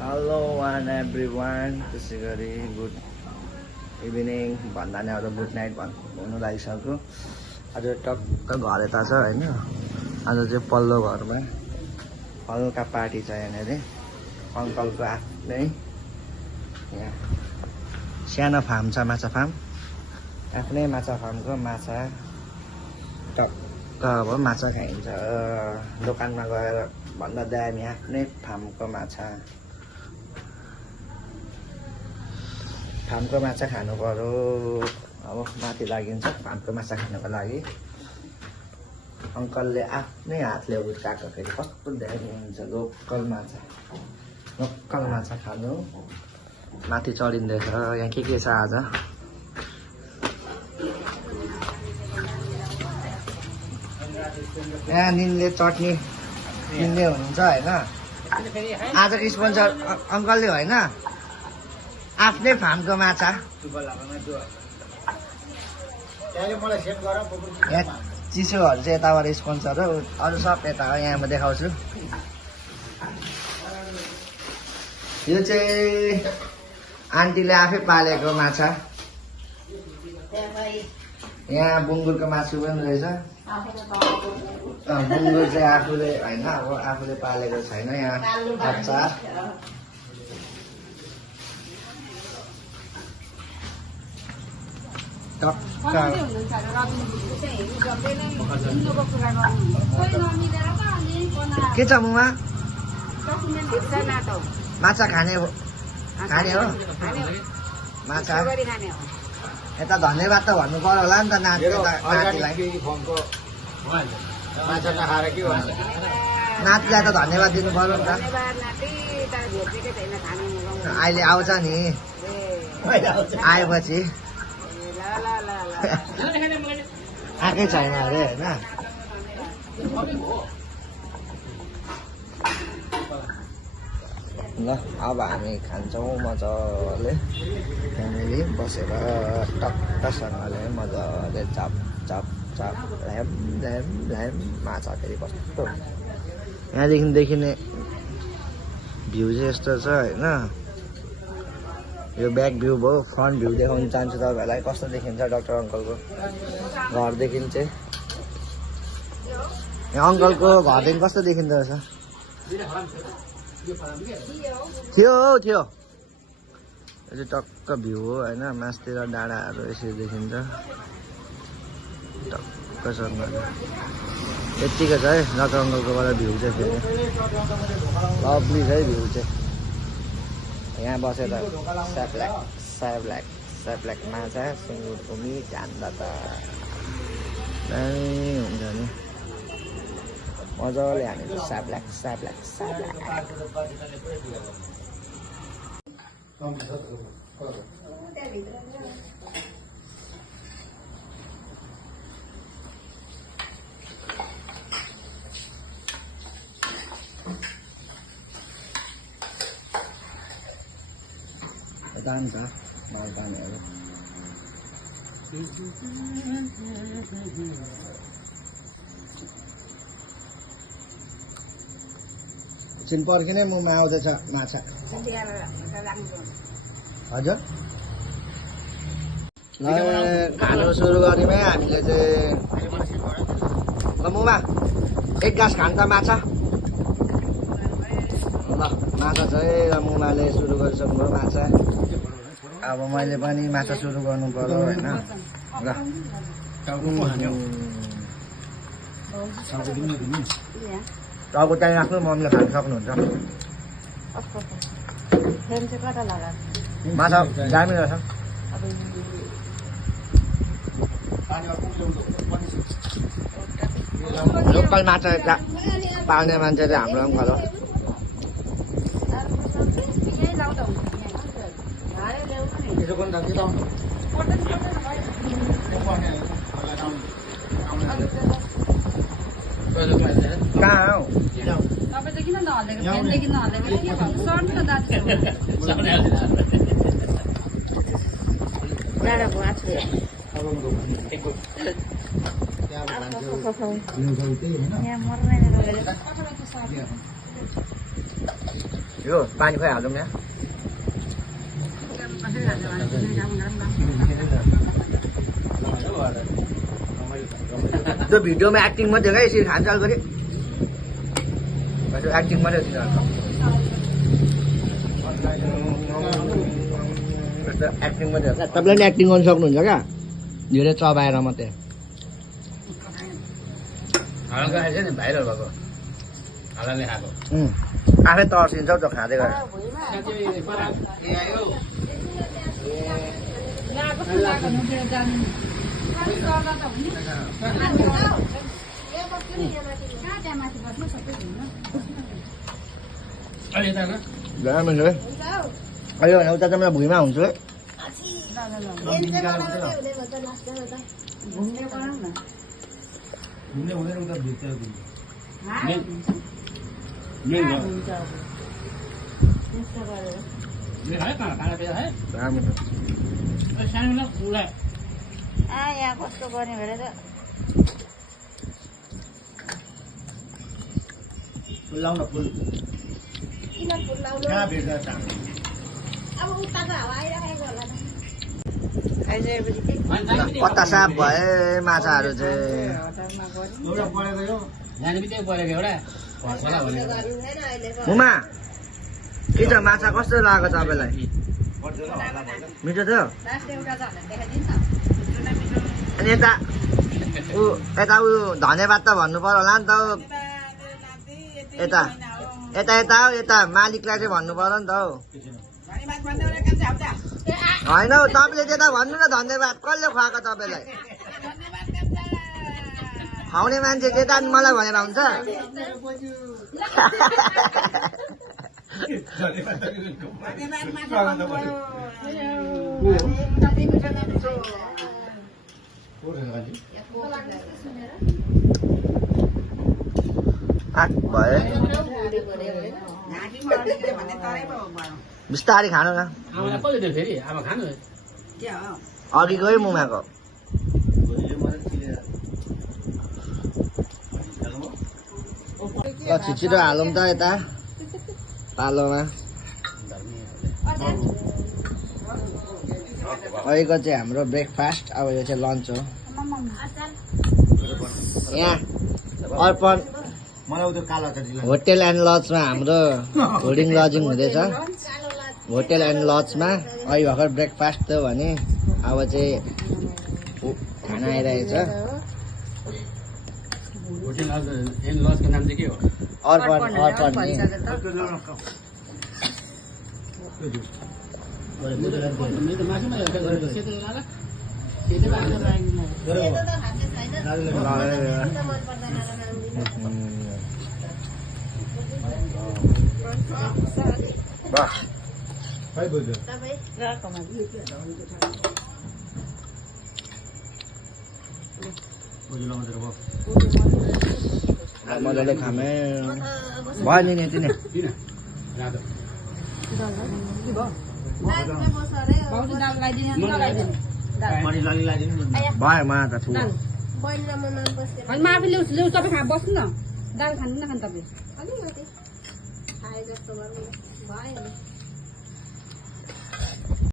Hello one everyone, त्यसै गरी good evening भन्दा नि अब गुड नाइट हुनु लागिसक्यो। आज टक्क घर यता छ होइन। आज चाहिँ पल्लो घरमा हल्का पार्टी छ यहाँनिर। अङ्कलको आफ्नै यहाँ सानो फार्म छ, माछा फार्म। आफ्नै माछा फार्मको माछा टक्क अब माछा खाइन्छ। दोकानमा गएर भन्दा दामी आफ्नै फार्मको माछा। फार्मको माछा खानु पर्यो। अब माथि लागिन्छ फार्मको माछा खानुको लागि। अङ्कलले आफ्नै हातले उर्काएकोखेरि कस्तो दामी हुन्छ। लोकल माछा खानु। माथि चढिँदैछ। यहाँ के छ आज? यहाँ निनले चटनी किन्ने हुनुहुन्छ होइन। आजको स्पोन्सर अङ्कलले होइन, आफ्नै फार्मको माछा। यहाँ चिसोहरू चाहिँ यताबाट स्पोन्सर हो, अरू सब यता हो। यहाँ म देखाउँछु। यो चाहिँ आन्टीले आफै पालेको माछा। यहाँ बुङ्गुरको मासु पनि रहेछ। बुङ्गुर चाहिँ आफूले होइन, अब आफूले पालेको छैन। यहाँ अचार, के छ मुमा? माछा खाने हो माछा। यता धन्यवाद त भन्नु पर्यो होला नि त नातिलाई। नातिलाई त धन्यवाद दिनु पर्यो नि त। अहिले आउँछ नि, आएपछि आएकै छैन अरे होइन। ल अब हामी खान्छौँ मजाले, फ्यामिली बसेर टक्कसँगले मजाले चाप चाप चाप ल्याम ल्याम ल्याम। माछा फेरि कस्तो यहाँदेखि देखिने भ्यू चाहिँ यस्तो छ होइन। यो ब्याक भ्यू भयो। फ्रन्ट भ्यू देखाउन चाहन्छु तपाईँहरूलाई। कस्तो देखिन्छ डाक्टर अङ्कलको घरदेखि चाहिँ। यहाँ अङ्कलको घरदेखि कस्तो देखिँदो रहेछ? थियो यो चाहिँ टक्क भ्यू हो होइन। मासतिर डाँडाहरू यसरी देखिन्छ टक्कसँग। यत्तिकै छ है डाक्टर अङ्कलकोबाट भ्यू चाहिँ। फेरि लभली छ है भ्यू चाहिँ। यहाँ बसेर स्याब्ल्याक माछा सुँगुरको मिट खाँदा त दामी हुन्छ नि। मजाले हानेको स्याब्ल्याक। दाम छ दामहरू। एकछिन पर्खिने मुखमा आउँदैछ माछा। हजुर ल खानु सुरु गऱ्यौँ है हामीले चाहिँ। ल मुमा एक गाँस खान्छ माछा। ल माछा चाहिँ र मुमाले सुरु गरिसक्नु माछा। अब मैले पनि माछा सुरु गर्नु पर्यो होइन। ल टाउको चाहिँ राख्नु, मम्मीले खानु सक्नुहुन्छ। माछा दामी रहेछ। लोकल माछा पाल्ने मान्छे चाहिँ हाम्रो अङ्कल हो। कहाँ हौ? तपाईँदेखि नहलेको फ्यानदेखि नहलेको के भन्नु सर्ट त दाजु डाँडा भएको छ। यहाँ मर्दैन। यो पानी खोइ हालौँ यहाँ त्यो भिडियोमा एक्टिङ मात्रै क्या यसरी खान्छ अलगढी एक्टिङ मात्रै एक्टिङ मात्रै तपाईँले नि एक्टिङ गर्नु सक्नुहुन्छ क्या धेरै चबाएर मात्रै हल्का खान्छ नि भाइरल भएको हालले खाएको आफै तर्सिन्छ त खाँदै गएर अहिले भने उता त मलाई भुइँमा हुन्छु है घुम्ने हुँदैन उता भित्र यहाँ कस्तो गर्ने भएर त लाउन फुल कहाँ भेट्दा पत्ता साफ भए माछाहरू चाहिँ एउटा परेको यो जाने बित्तिकै परेको एउटा होला भने मुमा के छ माछा कस्तो लाग्यो तपाईँलाई मिठो थियो अनि यता ऊ धन्यवाद त भन्नु पर्यो होला नि त यता यता यता हो यता मालिकलाई चाहिँ भन्नु पर्यो नि त हौ होइन हौ तपाईँले त्यता भन्नु न धन्यवाद कसले खुवाएको तपाईँलाई खुवाउने मान्छे त्यता मलाई भनेर हुन्छ भयो बिस्तारै खानु न आमालाई कसले दियो फेरि आमा खानु अघिकै मुमाको ल छिटो हालौँ त यता पालोमा अहिलेको चाहिँ हाम्रो ब्रेकफास्ट अब यो चाहिँ लन्च हो यहाँ अर्पण होटेल एन्ड लजमा हाम्रो होर्डिङ लजिङ हुँदैछ होटेल एन्ड लजमा अहिले भर्खर ब्रेकफास्ट थियो भने अब चाहिँ खाना आइरहेछ होटेल एन्ड लजको नाम चाहिँ के हो अर्पण अर्पण नि मजाले खामे भयो नि यति नै भयो मा त ठुलो होइन आफै ल्याउँछु तपाईँ खा बस्नु न दाल खानु न खानु तपाईँ